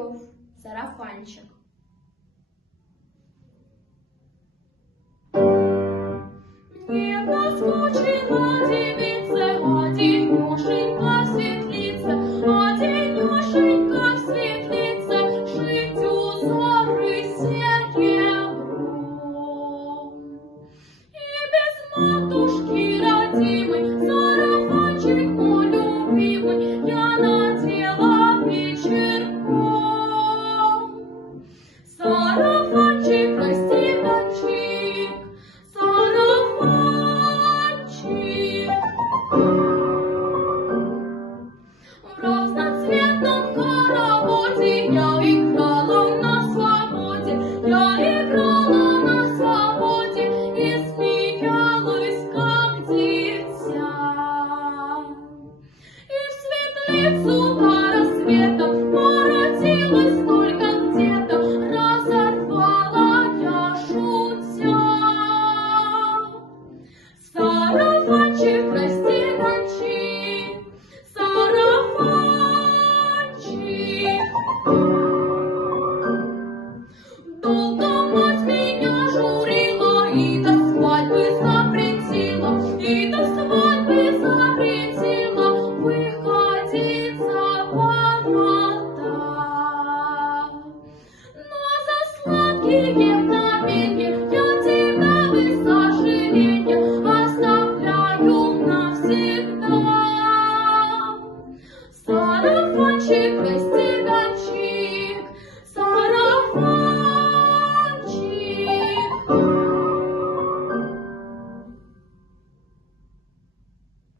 Муравьев, сарафанчик. Не наскучила девица, оденешенька светлица, оденешенька светлица, жить у зоры серебром. И без матушки родимой, сарафанчик мой любимый, я надела вечерком. Сарафанчик, красивочек, в разноцветном хороводе я играла на свободе, я играла на свободе и смеялась, как дитя. И в светлицу до рассвета воротилась только где-то, разорвала я шутя. Сарафанчик, красивочек, сарафанчик. Долго мать меня журила и до свадьбы запретила, и до свадьбы запретила выходить за ворота. Но за сладкие мгновенья я тебя без сожаления оставляю навсегда.